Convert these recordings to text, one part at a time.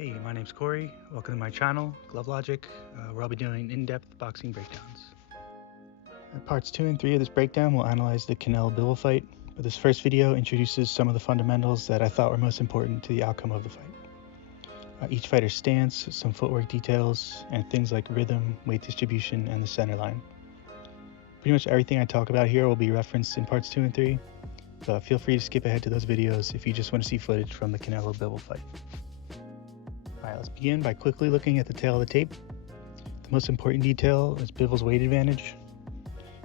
Hey, my name's Corey. Welcome to my channel, Glove Logic, where I'll be doing in-depth boxing breakdowns. In parts 2 and 3 of this breakdown, we'll analyze the Canelo Bivol fight, but this first video introduces some of the fundamentals that I thought were most important to the outcome of the fight. Each fighter's stance, some footwork details, and things like rhythm, weight distribution, and the center line. Pretty much everything I talk about here will be referenced in parts 2 and 3, but feel free to skip ahead to those videos if you just want to see footage from the Canelo Bivol fight. Alright, let's begin by quickly looking at the tail of the tape. The most important detail is Bivol's weight advantage.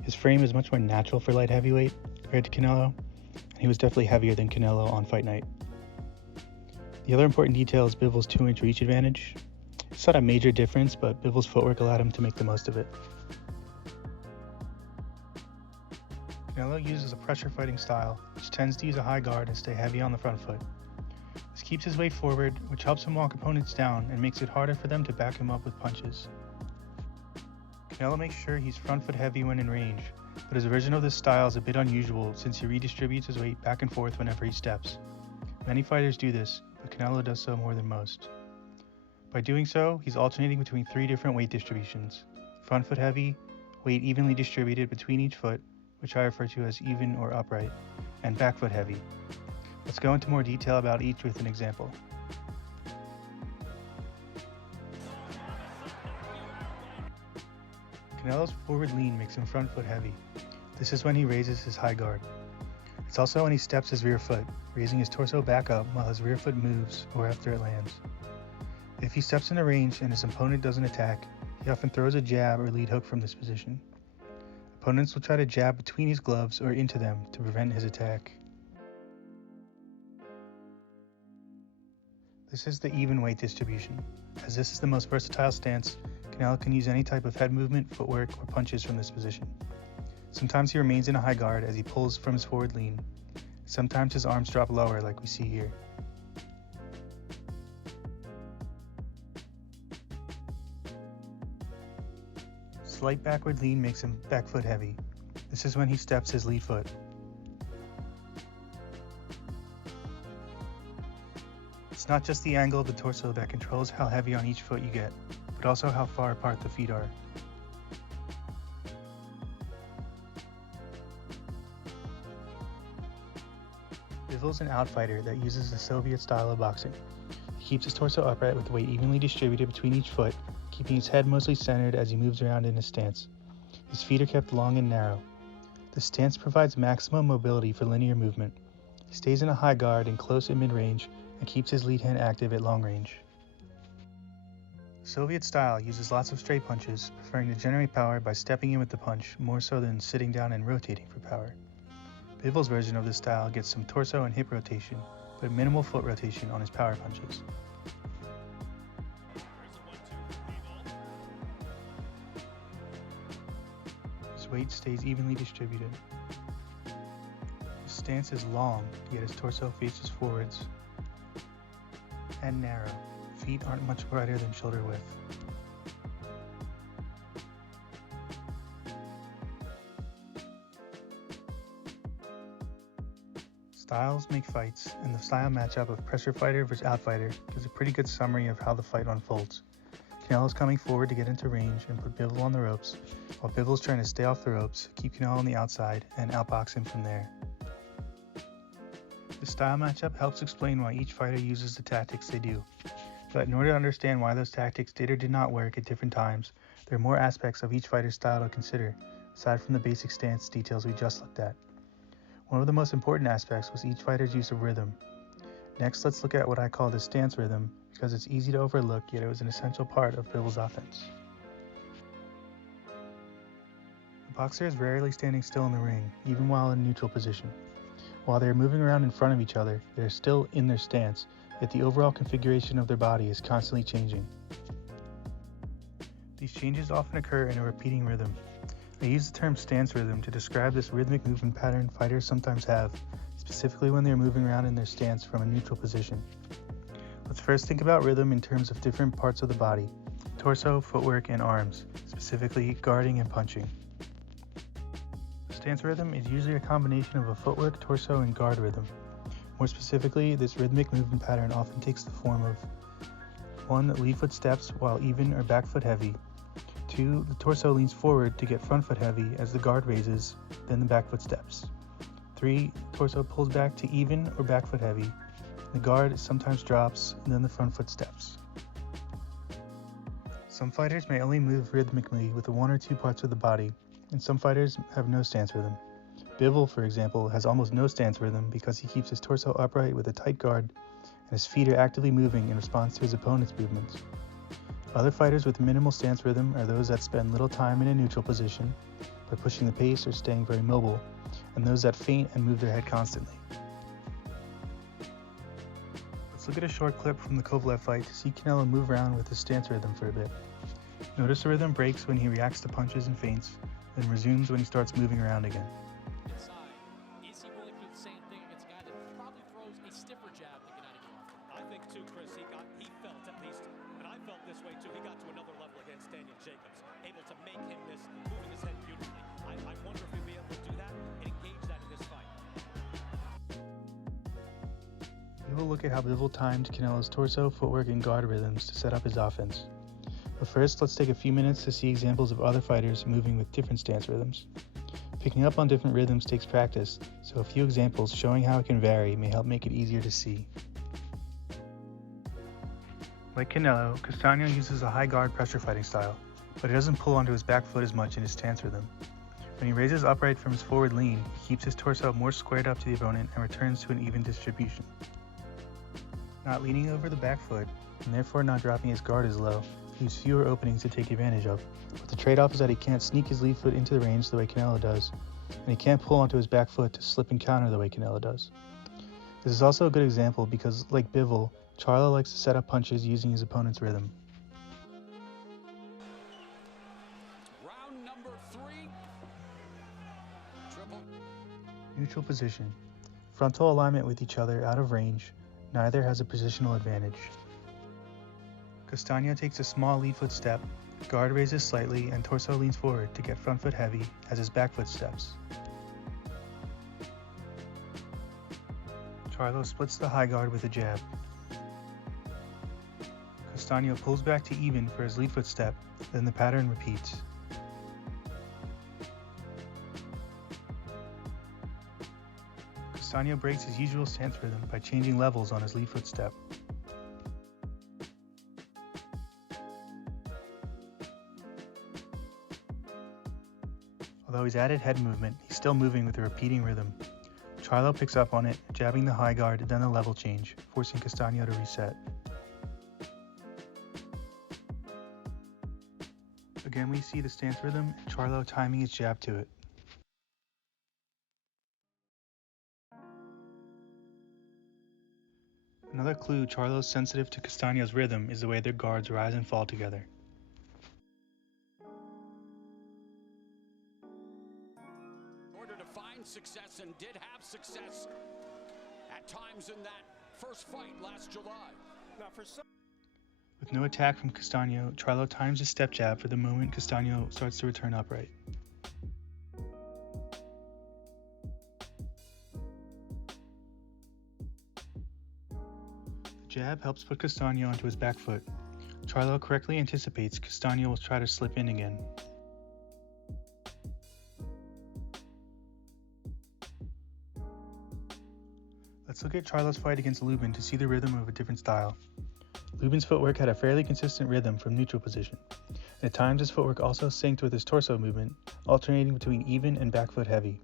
His frame is much more natural for light heavyweight compared to Canelo, and he was definitely heavier than Canelo on fight night. The other important detail is Bivol's 2-inch reach advantage. It's not a major difference, but Bivol's footwork allowed him to make the most of it. Canelo uses a pressure fighting style, which tends to use a high guard and stay heavy on the front foot. This keeps his weight forward, which helps him walk opponents down and makes it harder for them to back him up with punches. Canelo makes sure he's front foot heavy when in range, but his version of this style is a bit unusual since he redistributes his weight back and forth whenever he steps. Many fighters do this, but Canelo does so more than most. By doing so, he's alternating between 3 different weight distributions: front foot heavy, weight evenly distributed between each foot, which I refer to as even or upright, and back foot heavy. Let's go into more detail about each with an example. Canelo's forward lean makes him front foot heavy. This is when he raises his high guard. It's also when he steps his rear foot, raising his torso back up while his rear foot moves or after it lands. If he steps into range and his opponent doesn't attack, he often throws a jab or lead hook from this position. Opponents will try to jab between his gloves or into them to prevent his attack. This is the even weight distribution. As this is the most versatile stance, Canelo can use any type of head movement, footwork, or punches from this position. Sometimes he remains in a high guard as he pulls from his forward lean. Sometimes his arms drop lower like we see here. Slight backward lean makes him back foot heavy. This is when he steps his lead foot. It's not just the angle of the torso that controls how heavy on each foot you get, but also how far apart the feet are. Bivol's an outfighter that uses the Soviet style of boxing. He keeps his torso upright with weight evenly distributed between each foot, keeping his head mostly centered as he moves around in his stance. His feet are kept long and narrow. The stance provides maximum mobility for linear movement. He stays in a high guard in close and mid-range and keeps his lead hand active at long range. The Soviet style uses lots of straight punches, preferring to generate power by stepping in with the punch more so than sitting down and rotating for power. Bivol's version of this style gets some torso and hip rotation, but minimal foot rotation on his power punches. His weight stays evenly distributed. His stance is long, yet his torso faces forwards, and narrow. Feet aren't much wider than shoulder width. Styles make fights, and the style matchup of pressure fighter versus outfighter gives a pretty good summary of how the fight unfolds. Canelo's coming forward to get into range and put Bivol on the ropes, while Bivol's trying to stay off the ropes, keep Canelo on the outside, and outbox him from there. The style matchup helps explain why each fighter uses the tactics they do. But in order to understand why those tactics did or did not work at different times, there are more aspects of each fighter's style to consider, aside from the basic stance details we just looked at. One of the most important aspects was each fighter's use of rhythm. Next, let's look at what I call the stance rhythm, because it's easy to overlook, yet it was an essential part of Bivol's offense. The boxer is rarely standing still in the ring, even while in neutral position. While they are moving around in front of each other, they are still in their stance, yet the overall configuration of their body is constantly changing. These changes often occur in a repeating rhythm. I use the term stance rhythm to describe this rhythmic movement pattern fighters sometimes have, specifically when they are moving around in their stance from a neutral position. Let's first think about rhythm in terms of different parts of the body: torso, footwork, and arms, specifically guarding and punching. Stance rhythm is usually a combination of a footwork, torso, and guard rhythm. More specifically, this rhythmic movement pattern often takes the form of 1. Lead foot steps while even or back foot heavy. 2. The torso leans forward to get front foot heavy as the guard raises, then the back foot steps. 3. Torso pulls back to even or back foot heavy. The guard sometimes drops, and then the front foot steps. Some fighters may only move rhythmically with 1 or 2 parts of the body, and some fighters have no stance rhythm. Bivol, for example, has almost no stance rhythm because he keeps his torso upright with a tight guard, and his feet are actively moving in response to his opponent's movements. Other fighters with minimal stance rhythm are those that spend little time in a neutral position by pushing the pace or staying very mobile, and those that feint and move their head constantly. Let's look at a short clip from the Kovalev fight to see Canelo move around with his stance rhythm for a bit. Notice the rhythm breaks when he reacts to punches and feints, then resumes when he starts moving around again. Is he willing to do the same thing against a guy that probably throws a stiffer jab than Gennady Golovkin? I think too, Chris, he felt at least, and I felt this way too, he got to another level against Daniel Jacobs, able to make him miss, moving his head beautifully. I wonder if he'll be able to do that and engage that in this fight. We will look at how Bivol timed Canelo's torso, footwork, and guard rhythms to set up his offense. But first, let's take a few minutes to see examples of other fighters moving with different stance rhythms. Picking up on different rhythms takes practice, so a few examples showing how it can vary may help make it easier to see. Like Canelo, Castaño uses a high guard pressure fighting style, but he doesn't pull onto his back foot as much in his stance rhythm. When he raises upright from his forward lean, he keeps his torso more squared up to the opponent and returns to an even distribution. Not leaning over the back foot, and therefore not dropping his guard as low, leaves fewer openings to take advantage of, but the trade-off is that he can't sneak his lead foot into the range the way Canelo does, and he can't pull onto his back foot to slip and counter the way Canelo does. This is also a good example because, like Bivol, Charlo likes to set up punches using his opponent's rhythm. Round number 3. Triple. Neutral position. Frontal alignment with each other out of range, neither has a positional advantage. Castaño takes a small lead foot step, guard raises slightly, and torso leans forward to get front foot heavy as his back foot steps. Charlo splits the high guard with a jab. Castaño pulls back to even for his lead foot step, then the pattern repeats. Castaño breaks his usual stance rhythm by changing levels on his lead foot step. Although he's added head movement, he's still moving with a repeating rhythm. Charlo picks up on it, jabbing the high guard, then the level change, forcing Castaño to reset. Again, we see the stance rhythm and Charlo timing his jab to it. Another clue Charlo's sensitive to Castaño's rhythm is the way their guards rise and fall together. In order to find success, and did have success at times in that first fight last July. Now for some... With no attack from Castaño, Charlo times his step jab for the moment Castaño starts to return upright. The jab helps put Castaño onto his back foot. Charlo correctly anticipates Castaño will try to slip in again. Let's look at Charlo's fight against Lubin to see the rhythm of a different style. Lubin's footwork had a fairly consistent rhythm from neutral position, and at times his footwork also synced with his torso movement, alternating between even and back foot heavy.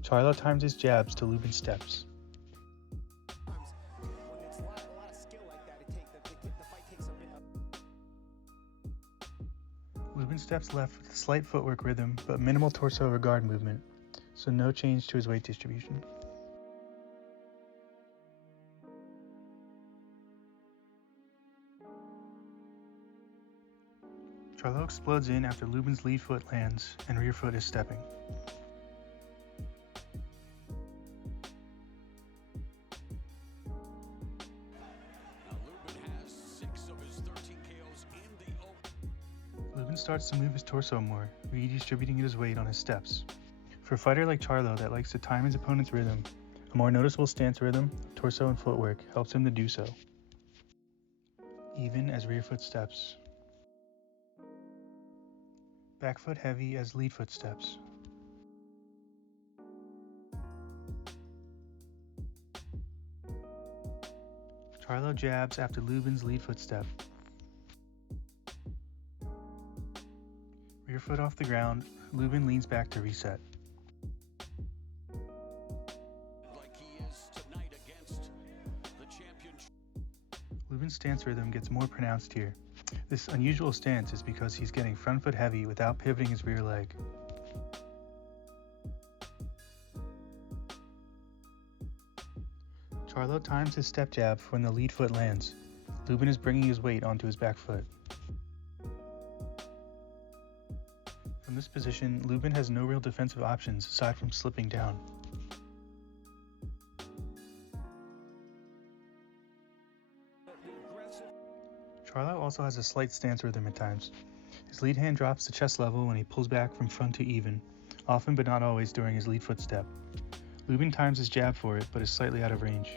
Charlo times his jabs to Lubin's steps. Lubin steps left with a slight footwork rhythm but minimal torso or guard movement, so no change to his weight distribution. Charlo explodes in after Lubin's lead foot lands and rear foot is stepping. Now Lubin has 6 of his 13 KOs in the open. Lubin starts to move his torso more, redistributing his weight on his steps. For a fighter like Charlo that likes to time his opponent's rhythm, a more noticeable stance rhythm, torso and footwork helps him to do so. He even as rear foot steps. Back foot heavy as lead foot steps. Charlo jabs after Lubin's lead foot step. Rear foot off the ground, Lubin leans back to reset. Like he is tonight against the champion. Lubin's stance rhythm gets more pronounced here. This unusual stance is because he's getting front foot heavy without pivoting his rear leg. Charlo times his step jab for when the lead foot lands. Lubin is bringing his weight onto his back foot. From this position, Lubin has no real defensive options aside from slipping down. Charlo also has a slight stance rhythm at times. His lead hand drops to chest level when he pulls back from front to even, often but not always during his lead foot step. Lubin times his jab for it, but is slightly out of range.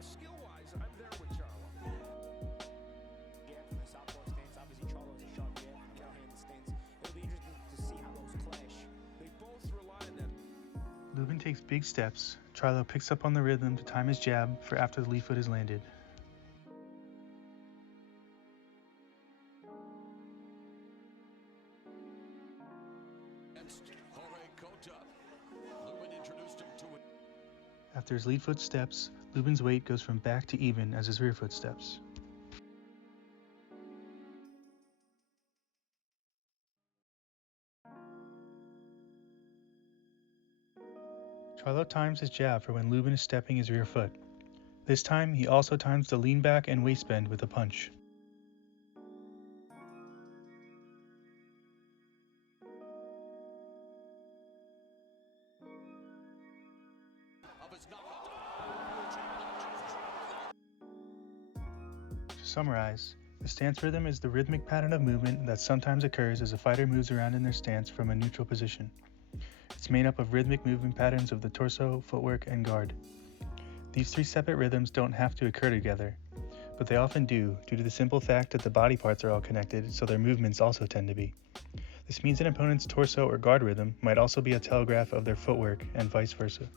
Skill-wise, I'm there with Charlo. Yeah, from the southpaw stance, obviously Charlo has a sharp jab from the outhand stance. It'll be interesting to see how those clash. They both rely on that. Lubin takes big steps. Charlo picks up on the rhythm to time his jab for after the lead foot is landed. After his lead foot steps, Lubin's weight goes from back to even as his rear foot steps. Charlo times his jab for when Lubin is stepping his rear foot. This time, he also times the lean back and waist bend with a punch. To summarize, the stance rhythm is the rhythmic pattern of movement that sometimes occurs as a fighter moves around in their stance from a neutral position. It's made up of rhythmic movement patterns of the torso, footwork, and guard. These three separate rhythms don't have to occur together, but they often do due to the simple fact that the body parts are all connected, so their movements also tend to be. This means an opponent's torso or guard rhythm might also be a telegraph of their footwork and vice versa.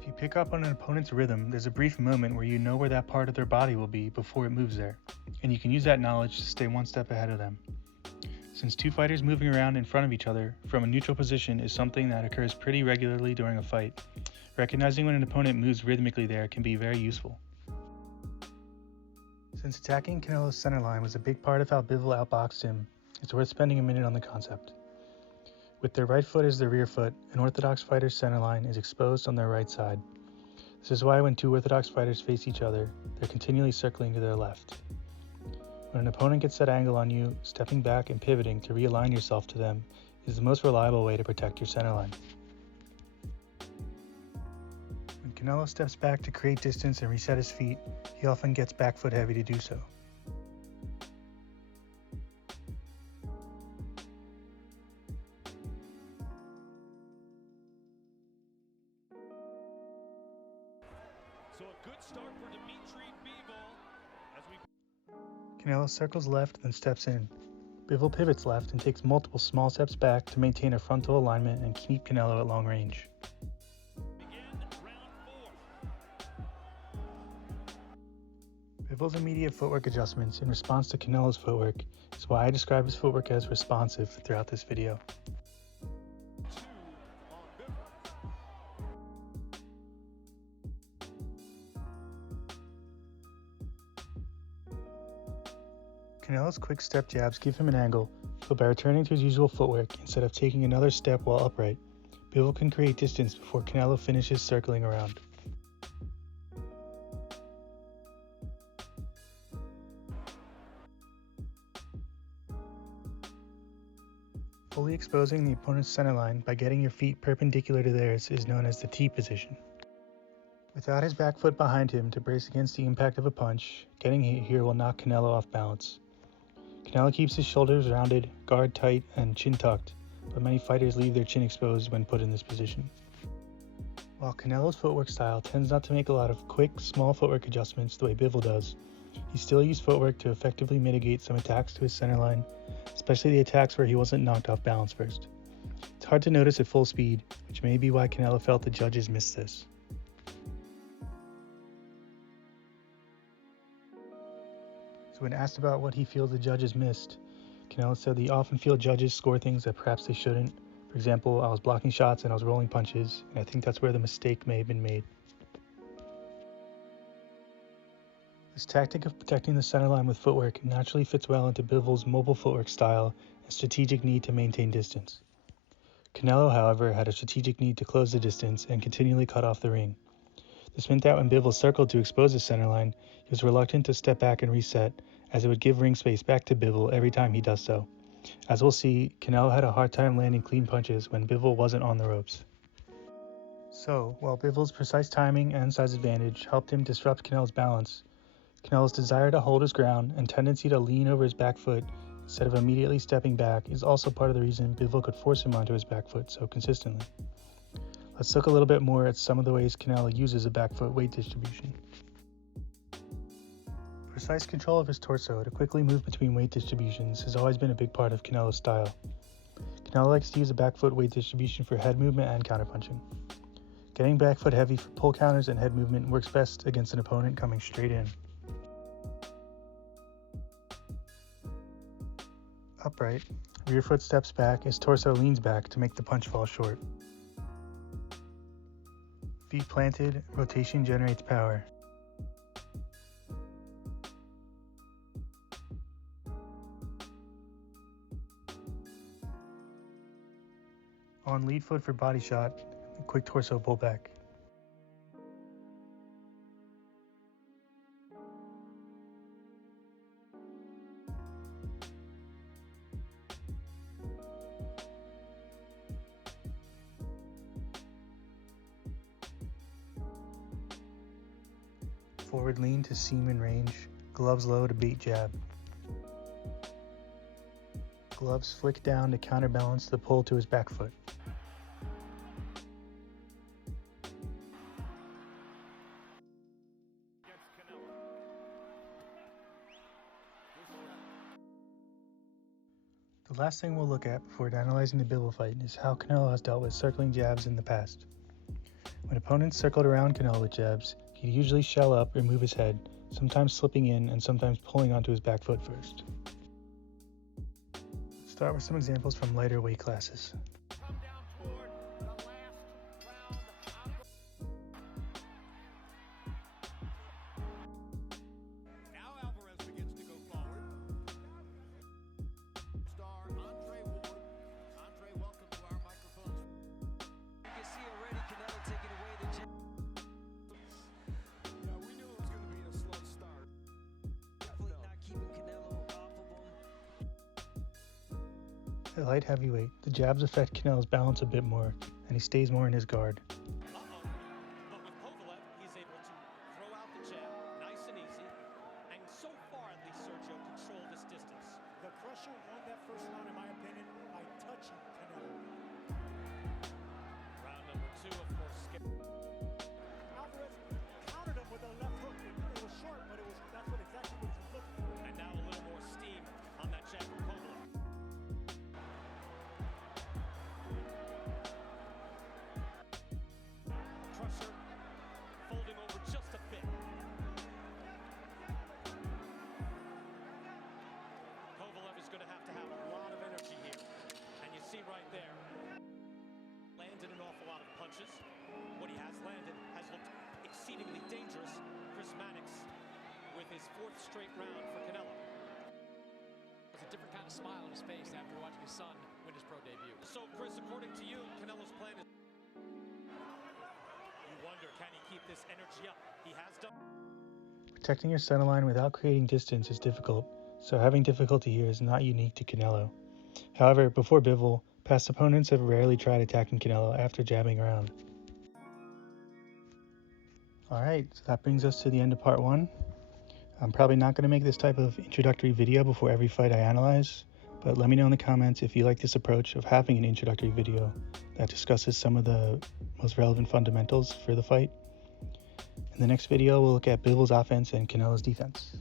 If you pick up on an opponent's rhythm, there's a brief moment where you know where that part of their body will be before it moves there, and you can use that knowledge to stay one step ahead of them. Since two fighters moving around in front of each other from a neutral position is something that occurs pretty regularly during a fight, recognizing when an opponent moves rhythmically there can be very useful. Since attacking Canelo's centerline was a big part of how Bivol outboxed him, it's worth spending a minute on the concept. With their right foot as their rear foot, an orthodox fighter's centerline is exposed on their right side. This is why when two orthodox fighters face each other, they're continually circling to their left. When an opponent gets that angle on you, stepping back and pivoting to realign yourself to them is the most reliable way to protect your centerline. When Canelo steps back to create distance and reset his feet, he often gets back foot heavy to do so. So a good start for Dmitry Bivol as we... Canelo circles left, then steps in. Bivol pivots left and takes multiple small steps back to maintain a frontal alignment and keep Canelo at long range. Begin round 4. Bivol's immediate footwork adjustments in response to Canelo's footwork is why I describe his footwork as responsive throughout this video. 2 on Bivol. Canelo's quick step jabs give him an angle, but by returning to his usual footwork instead of taking another step while upright, Bivol can create distance before Canelo finishes circling around. Fully exposing the opponent's centerline by getting your feet perpendicular to theirs is known as the T position. Without his back foot behind him to brace against the impact of a punch, getting hit here will knock Canelo off balance. Canelo keeps his shoulders rounded, guard tight, and chin tucked, but many fighters leave their chin exposed when put in this position. While Canelo's footwork style tends not to make a lot of quick, small footwork adjustments the way Bivol does, he still used footwork to effectively mitigate some attacks to his centerline, especially the attacks where he wasn't knocked off balance first. It's hard to notice at full speed, which may be why Canelo felt the judges missed this. So when asked about what he feels the judges missed, Canelo said they often feel judges score things that perhaps they shouldn't. For example, I was blocking shots and I was rolling punches, and I think that's where the mistake may have been made. This tactic of protecting the centerline with footwork naturally fits well into Bivol's mobile footwork style and strategic need to maintain distance. Canelo, however, had a strategic need to close the distance and continually cut off the ring. This meant that when Bivol circled to expose his centerline, he was reluctant to step back and reset, as it would give ring space back to Bivol every time he does so. As we'll see, Canelo had a hard time landing clean punches when Bivol wasn't on the ropes. So, while Bivol's precise timing and size advantage helped him disrupt Canelo's balance, Canelo's desire to hold his ground and tendency to lean over his back foot instead of immediately stepping back is also part of the reason Bivol could force him onto his back foot so consistently. Let's look a little bit more at some of the ways Canelo uses a back foot weight distribution. Precise control of his torso to quickly move between weight distributions has always been a big part of Canelo's style. Canelo likes to use a back foot weight distribution for head movement and counterpunching. Getting back foot heavy for pull counters and head movement works best against an opponent coming straight in. Upright, rear foot steps back as torso leans back to make the punch fall short. Feet planted, rotation generates power. On lead foot for body shot, a quick torso pullback. Forward lean to seam in range, gloves low to bait jab. Gloves flick down to counterbalance the pull to his back foot. The last thing we'll look at before analyzing the Bivol fight is how Canelo has dealt with circling jabs in the past. When opponents circled around Canelo with jabs, he'd usually shell up or move his head, sometimes slipping in and sometimes pulling onto his back foot first. Let's start with some examples from lighter weight classes. Now Alvarez begins to go forward. Star Andre Ward. Andre, welcome to our microphones. You can see already Canelo taking away the jab. Yeah, we knew it was going to be a slow start. Definitely not keeping Canelo off of him. At light heavyweight, the jabs affect Canelo's balance a bit more, and he stays more in his guard. But with Kovalev, he's able to throw out the jab, nice and easy. And so far, at least, Sergio, control this distance. The Crusher won that first round, in my opinion, by touching Canelo. Round number two, of course, Alvarez countered him with a left hook. It was short, but that's exactly what he was looking for. and now a little more steam on that jab from Kovalev. Crusher folding over just a bit. Kovalev is going to have a lot of energy here. And you see right there, landed an awful lot of punches. What he has landed has looked exceedingly dangerous. Chris Mannix with his fourth straight round for Canelo. There's a different kind of smile on his face after watching his son win his pro debut. So, Chris, according to you, Canelo's plan is... You wonder, can he keep this energy up? He has done... Protecting your centerline without creating distance is difficult, so having difficulty here is not unique to Canelo. However, before Bivol, past opponents have rarely tried attacking Canelo after jabbing around. Alright, so that brings us to the end of part 1. I'm probably not going to make this type of introductory video before every fight I analyze, But let me know in the comments if you like this approach of having an introductory video that discusses some of the most relevant fundamentals for the fight. In the next video, we'll look at Bivol's offense and Canelo's defense.